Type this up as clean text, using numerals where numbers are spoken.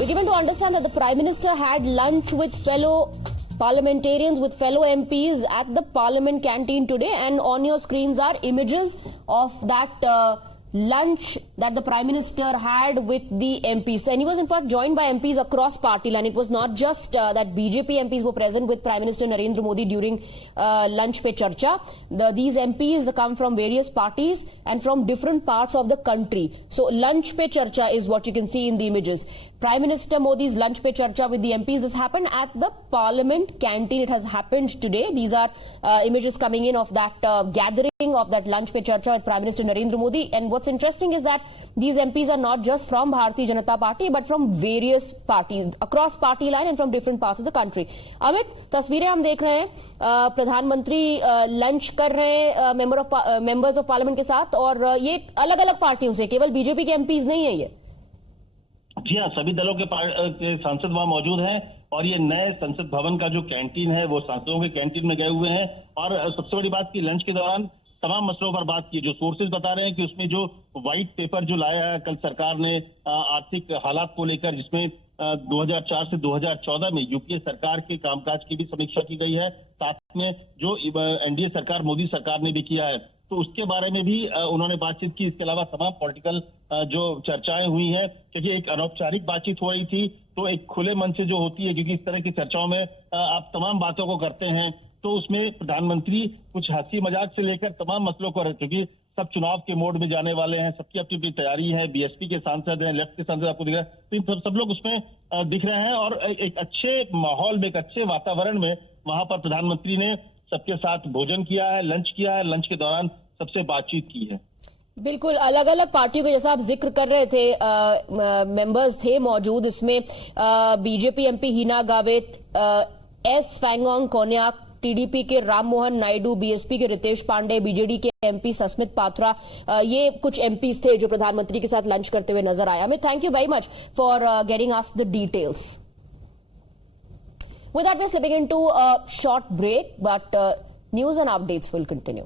We're given to understand that the Prime Minister had lunch with fellow parliamentarians, with fellow MPs at the Parliament canteen today, and on your screens are images of that lunch that the Prime Minister had with the MPs. And he was in fact joined by MPs across party line. It was not just that BJP MPs were present with Prime Minister Narendra Modi during lunch pe charcha. These MPs come from various parties and from different parts of the country. So lunch pe charcha is what you can see in the images. Prime Minister Modi's lunch pe charcha with the MPs has happened at the Parliament canteen. It has happened today. These are images coming in of that gathering of that lunch pe charcha with Prime Minister Narendra Modi. And what's interesting is that these MPs are not just from Bharatiya Janata Party but from various parties across party line and from different parts of the country. Amit, तस्वीरें हम देख रहे हैं प्रधानमंत्री lunch कर रहे हैं members of parliament के साथ, और ये अलग अलग पार्टियों से, केवल बीजेपी के एमपीज नहीं है ये। जी हाँ, सभी दलों के सांसद वहां मौजूद हैं और ये नए संसद भवन का जो कैंटीन है वो सांसदों के कैंटीन में गए हुए हैं। और सबसे बड़ी बात की लंच के दौरान तमाम मसलों पर बात की। जो सोर्सेज बता रहे हैं कि उसमें जो व्हाइट पेपर जो लाया है कल सरकार ने आर्थिक हालात को लेकर, जिसमें 2004 से 2014 में यूपीए सरकार के कामकाज की भी समीक्षा की गई है, साथ में जो एनडीए सरकार मोदी सरकार ने भी किया है, तो उसके बारे में भी उन्होंने बातचीत की। इसके अलावा तमाम पॉलिटिकल जो चर्चाएं हुई हैं, क्योंकि एक अनौपचारिक बातचीत हो रही थी, तो एक खुले मन से जो होती है, क्योंकि इस तरह की चर्चाओं में आप तमाम बातों को करते हैं, तो उसमें प्रधानमंत्री कुछ हंसी मजाक से लेकर तमाम मसलों को, क्योंकि सब चुनाव के मोड में जाने वाले हैं, सबकी अपनी अपनी तैयारी है, बीएसपी के सांसद हैं, लेफ्ट के सांसद आपको दिख रहे हैं, सब लोग उसमें दिख रहे हैं। और एक अच्छे माहौल में, एक अच्छे वातावरण में वहां पर प्रधानमंत्री ने सबके साथ भोजन किया है, लंच किया है, लंच के दौरान सबसे बातचीत की है। बिल्कुल अलग अलग पार्टियों के, जैसा आप जिक्र कर रहे थे, मेंबर्स थे मौजूद। इसमें BJP MP Hina Gavit, S Phangnon Konyak, TDP के राम मोहन नायडू, बीएसपी के रितेश पांडे, बीजेडी के एमपी सस्मित पात्रा, ये कुछ एमपीज थे जो प्रधानमंत्री के साथ लंच करते हुए नजर आया। Thank you very much for getting us the details. With that, we're slipping into a short break, but news and updates will continue.